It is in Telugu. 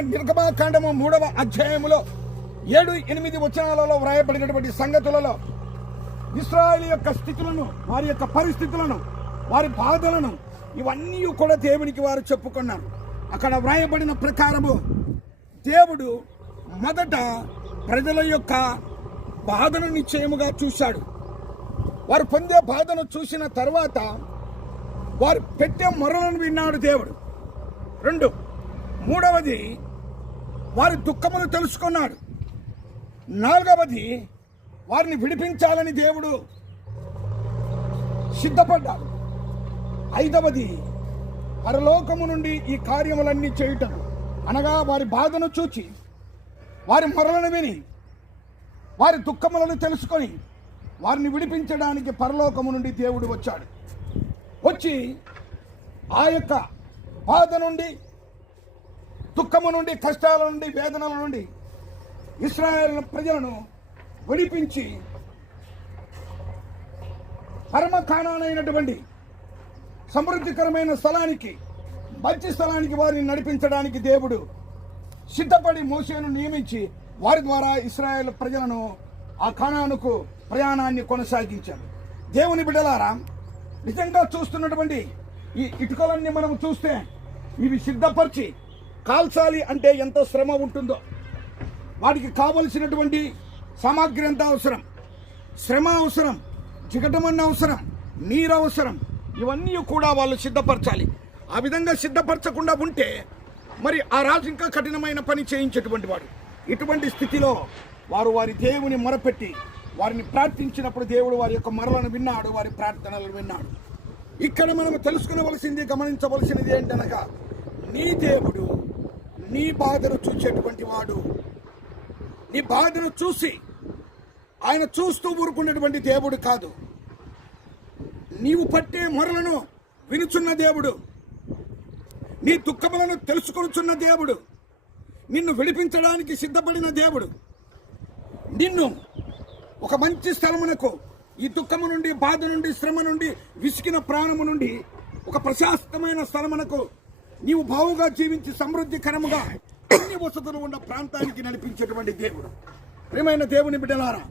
నిర్గమాకాండము మూడవ అధ్యాయములో ఏడు ఎనిమిది వచనాలలో వ్రాయబడినటువంటి సంగతులలో ఇస్రాయల్ యొక్క స్థితులను వారి యొక్క పరిస్థితులను వారి బాధలను ఇవన్నీ కూడా దేవునికి వారు చెప్పుకున్నారు. అక్కడ వ్రాయబడిన ప్రకారము దేవుడు మొదట ప్రజల యొక్క బాధను నిశ్చయముగా చూశాడు. వారు పొందే బాధను చూసిన తర్వాత వారు పెట్టే మొరలను విన్నాడు దేవుడు. రెండు. మూడవది వారి దుఃఖమును తెలుసుకున్నాడు. నాలుగవది వారిని విడిపించాలని దేవుడు సిద్ధపడ్డాడు. ఐదవది పరలోకము నుండి ఈ కార్యములన్నీ చేయటం. అనగా వారి బాధను చూచి వారి మొరలను విని వారి దుఃఖములను తెలుసుకొని వారిని విడిపించడానికి పరలోకము నుండి దేవుడు వచ్చాడు. వచ్చి ఆ యొక్క బాధ నుండి దుఃఖము నుండి కష్టాల నుండి వేదనల నుండి ఇస్రాయేల్ ప్రజలను విడిపించి పరమకాణానైనటువంటి సమృద్ధికరమైన స్థలానికి మంచి స్థలానికి వారిని నడిపించడానికి దేవుడు సిద్ధపడి మోసేను నియమించి వారి ద్వారా ఇస్రాయేల్ ప్రజలను ఆ కాణానుకు ప్రయాణాన్ని కొనసాగించాడు. దేవుని బిడ్డలారా నిజంగా చూస్తున్నటువంటి ఈ ఇటుకలన్నీ మనం చూస్తే ఇవి సిద్ధపరిచి కాల్చాలి అంటే ఎంత శ్రమ ఉంటుందో? వాటికి కావలసినటువంటి సామాగ్రి ఎంత అవసరం? శ్రమ అవసరం జిగటమన్న అవసరం నీరు అవసరం ఇవన్నీ కూడా వాళ్ళు సిద్ధపరచాలి. ఆ విధంగా సిద్ధపరచకుండా ఉంటే మరి ఆ రాజు ఇంకా కఠినమైన పని చేయించేటువంటి వాడు. ఇటువంటి స్థితిలో వారు వారి దేవుని మొరపెట్టి వారిని ప్రార్థించినప్పుడు దేవుడు వారి యొక్క మరలను విన్నాడు వారి ప్రార్థనలను విన్నాడు. ఇక్కడ మనం తెలుసుకునవలసింది గమనించవలసినది ఏంటనగా నీ దేవుడు నీ బాధను చూసేటువంటి వాడు. నీ బాధను చూసి ఆయన చూస్తూ ఊరుకున్నటువంటి దేవుడు కాదు. నీవు పట్టే మొరలను వినుచున్న దేవుడు. నీ దుఃఖములను తెలుసుకొనుచున్న దేవుడు. నిన్ను విడిపించడానికి సిద్ధపడిన దేవుడు. నిన్ను ఒక మంచి స్థలమునకు ఈ దుఃఖము నుండి బాధ నుండి శ్రమ నుండి విసికిన ప్రాణము నుండి ఒక ప్రశాస్తమైన స్థలమునకు నీవు బావుగా జీవించి సమృద్ధికరముగా అన్ని వసతులు ఉన్న ప్రాంతానికి నడిపించేటువంటి దేవుడు. ప్రియమైన దేవుని బిడ్డలారా